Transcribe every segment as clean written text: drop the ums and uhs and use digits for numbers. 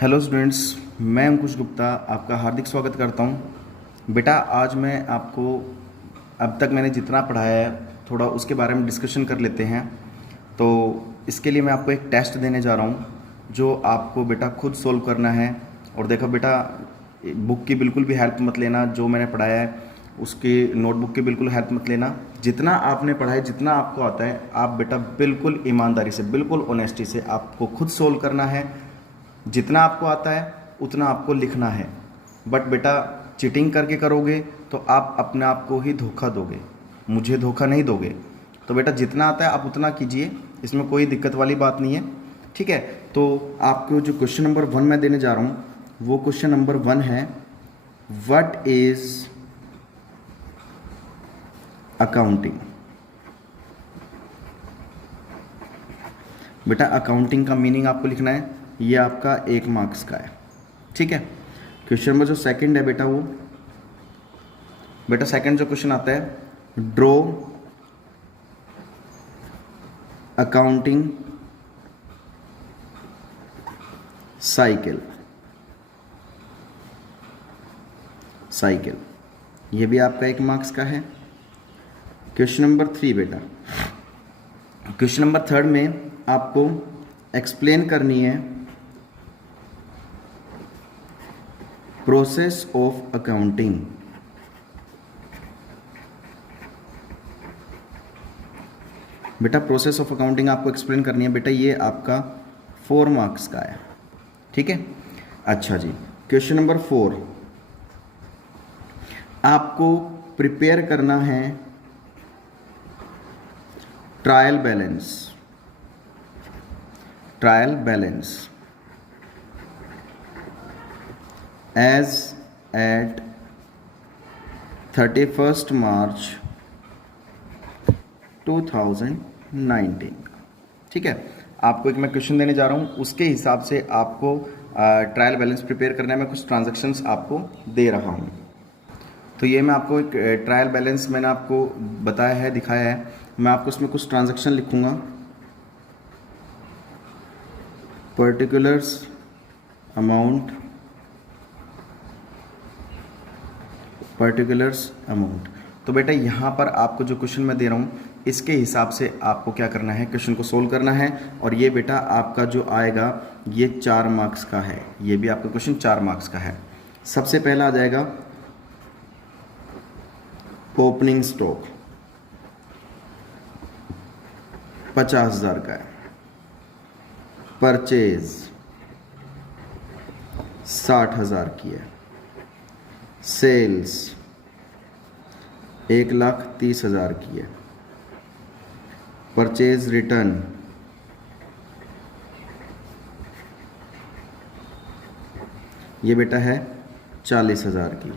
Hello students, मैं अंकुश गुप्ता आपका हार्दिक स्वागत करता हूं। बेटा, आज मैं आपको अब तक मैंने जितना पढ़ाया है थोड़ा उसके बारे में डिस्कशन कर लेते हैं। तो इसके लिए मैं आपको एक टेस्ट देने जा रहा हूं जो आपको बेटा खुद सोल्व करना है। और देखो बेटा, बुक की बिल्कुल भी हेल्प मत लेना, जो मैंने पढ़ाया है उसकी नोटबुक की बिल्कुल हेल्प मत लेना। जितना आपने पढ़ा है, जितना आपको आता है, आप बेटा बिल्कुल ईमानदारी से, बिल्कुल ऑनेस्टी से आपको खुद सोल्व करना है। जितना आपको आता है उतना आपको लिखना है। बट बेटा, चीटिंग करके करोगे तो आप अपने आप को ही धोखा दोगे, मुझे धोखा नहीं दोगे। तो बेटा जितना आता है आप उतना कीजिए, इसमें कोई दिक्कत वाली बात नहीं है, ठीक है। तो आपको जो क्वेश्चन नंबर 1 मैं देने जा रहा हूँ, वो क्वेश्चन नंबर 1 है, व्हाट इज अकाउंटिंग। बेटा अकाउंटिंग का मीनिंग आपको लिखना है, ये आपका 1 मार्क्स का है, ठीक है। क्वेश्चन नंबर जो सेकंड है बेटा, वो बेटा सेकंड जो क्वेश्चन आता है, ड्रॉ अकाउंटिंग साइकिल। साइकिल ये भी आपका 1 मार्क्स का है। क्वेश्चन नंबर 3 बेटा, क्वेश्चन नंबर 3 में आपको एक्सप्लेन करनी है प्रोसेस ऑफ अकाउंटिंग। बेटा प्रोसेस ऑफ अकाउंटिंग आपको एक्सप्लेन करनी है। बेटा ये आपका 4 मार्क्स का है, ठीक है। अच्छा जी, क्वेश्चन नंबर 4 आपको प्रिपेयर करना है trial balance. Trial balance as at 31st March 2019, ठीक है। आपको एक मैं क्वेश्चन देने जा रहा हूँ, उसके हिसाब से आपको ट्रायल बैलेंस प्रिपेयर करना है। मैं कुछ ट्रांजैक्शंस आपको दे रहा हूँ। तो ये मैं आपको एक ट्रायल बैलेंस मैंने आपको बताया है, दिखाया है। मैं आपको इसमें कुछ ट्रांजैक्शन लिखूँगा। Particulars amount, particulars amount. तो बेटा यहाँ पर आपको जो क्वेश्चन मैं दे रहा हूँ, इसके हिसाब से आपको क्या करना है, क्वेश्चन को सोल्व करना है। और ये बेटा आपका जो आएगा ये 4 मार्क्स का है। ये भी आपका क्वेश्चन 4 मार्क्स का है। सबसे पहला आ जाएगा ओपनिंग स्टॉक, 50,000 का है। परचेज 60,000 की है। सेल्स 1,30,000 की है। परचेज रिटर्न ये बेटा है 40,000 की।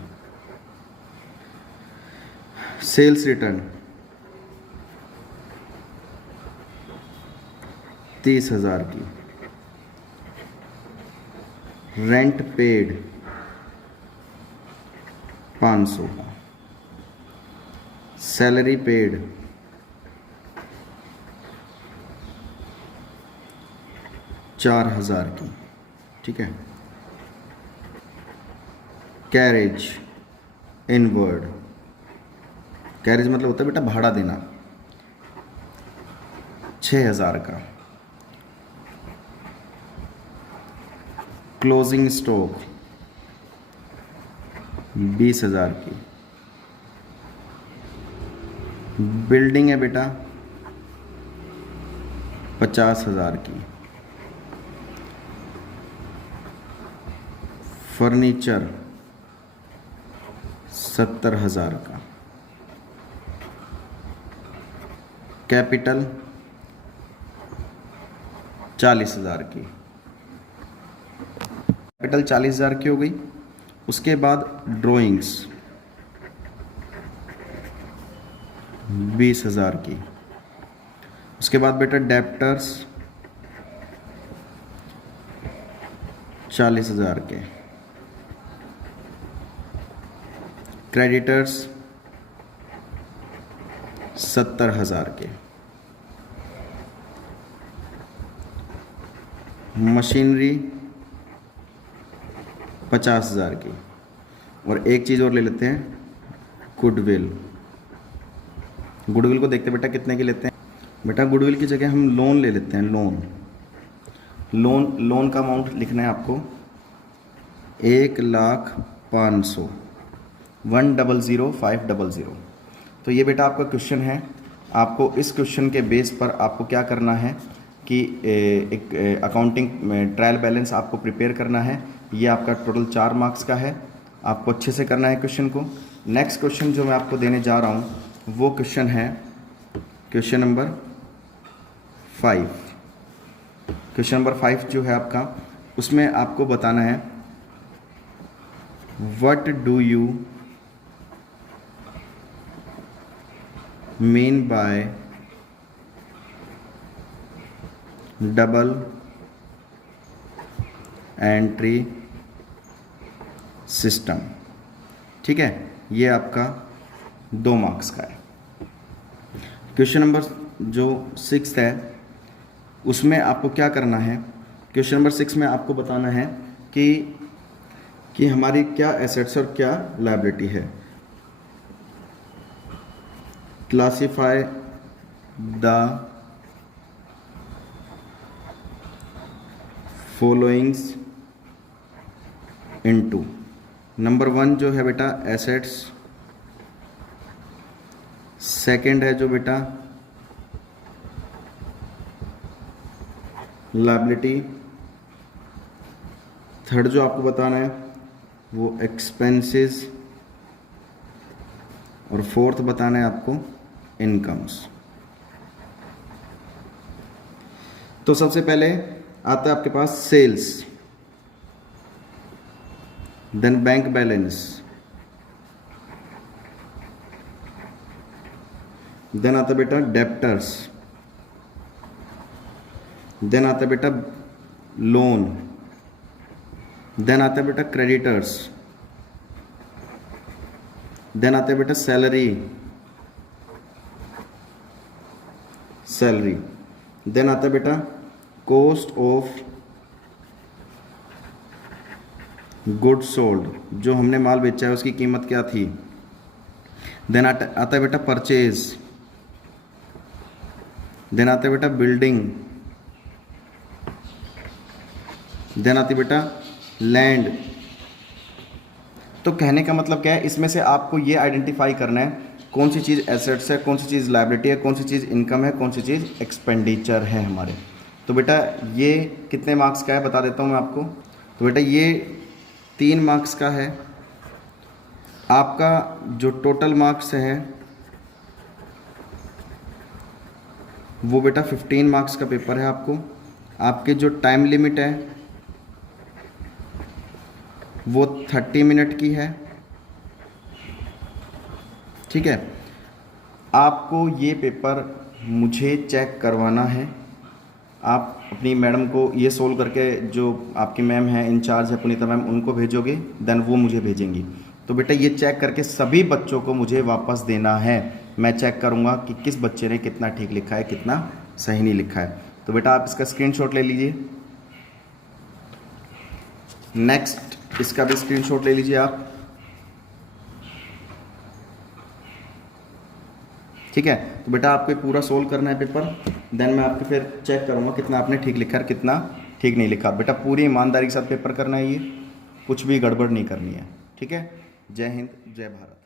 सेल्स रिटर्न 30,000 की। रेंट पेड 500 का। सैलरी पेड 4,000 की, ठीक है। कैरेज इनवर्ड, कैरेज मतलब होता है बेटा भाड़ा देना, 6,000 का। क्लोजिंग स्टॉक 20,000 की। बिल्डिंग है बेटा 50,000 की। फर्नीचर 70,000 का। कैपिटल 40,000 की। कैपिटल 40,000 की हो गई। उसके बाद ड्राइंग्स 20,000 की। उसके बाद बेटा डेप्टर्स 40,000 के। क्रेडिटर्स 70,000 के। मशीनरी 50,000 की। और एक चीज़ और ले लेते हैं, गुडविल। गुडविल को देखते बेटा कितने की लेते हैं। बेटा गुडविल की जगह हम लोन ले लेते हैं, लोन का अमाउंट लिखना है आपको 1,05,000, 1,00,500। तो ये बेटा आपका क्वेश्चन है। आपको इस क्वेश्चन के बेस पर आपको क्या करना है कि एक अकाउंटिंग ट्रायल बैलेंस आपको प्रिपेयर करना है। ये आपका टोटल 4 मार्क्स का है। आपको अच्छे से करना है क्वेश्चन को। नेक्स्ट क्वेश्चन जो मैं आपको देने जा रहा हूँ वो क्वेश्चन है क्वेश्चन नंबर 5। क्वेश्चन नंबर 5 जो है आपका, उसमें आपको बताना है what do you mean by double entry system. ठीक है, ये आपका 2 मार्क्स का है। क्वेश्चन नंबर जो 6 है उसमें आपको क्या करना है। क्वेश्चन नंबर 6 में आपको बताना है कि हमारी क्या एसेट्स और क्या लायबिलिटी है। Classify the followings into. Number 1 जो है बेटा एसेट्स, सेकंड है जो बेटा लायबिलिटी, थर्ड जो आपको बताना है वो एक्सपेंसेस, और फोर्थ बताना है आपको इनकम्स। तो सबसे पहले आता है आपके पास sales, then bank balance, then आता है बेटा डेप्टर्स, देन आता है बेटा लोन, देन आता है बेटा क्रेडिटर्स, देन आता है बेटा सैलरी, देन आता है बेटा कॉस्ट ऑफ गुड सोल्ड, जो हमने माल बेचा है उसकी कीमत क्या थी। देन आता है बेटा परचेज, देन आता है बेटा बिल्डिंग, देन आती बेटा लैंड। तो कहने का मतलब क्या है, इसमें से आपको ये आइडेंटिफाई करना है कौन सी चीज़ एसेट्स है, कौन सी चीज़ लायबिलिटी है, कौन सी चीज़ इनकम है, कौन सी चीज़ एक्सपेंडिचर है हमारे। तो बेटा ये कितने मार्क्स का है बता देता हूँ मैं आपको। तो बेटा ये 3 मार्क्स का है। आपका जो टोटल मार्क्स है वो बेटा 15 मार्क्स का पेपर है। आपके जो टाइम लिमिट है वो 30 मिनट की है। ठीक है, आपको ये पेपर मुझे चेक करवाना है। आप अपनी मैडम को ये सोल्व करके, जो आपकी मैम है इंचार्ज है पुनीता मैम, उनको भेजोगे, देन वो मुझे भेजेंगी। तो बेटा ये चेक करके सभी बच्चों को मुझे वापस देना है। मैं चेक करूँगा कि किस बच्चे ने कितना ठीक लिखा है, कितना सही नहीं लिखा है। तो बेटा आप इसका स्क्रीनशॉट ले लीजिए। नेक्स्ट इसका भी स्क्रीनशॉट ले लीजिए आप। ठीक है, तो बेटा आपको पूरा सोल्व करना है पेपर, देन मैं आपके फिर चेक करूँगा कितना आपने ठीक लिखा है, कितना ठीक नहीं लिखा। बेटा पूरी ईमानदारी के साथ पेपर करना है, ये कुछ भी गड़बड़ नहीं करनी है। ठीक है, जय हिंद, जय भारत।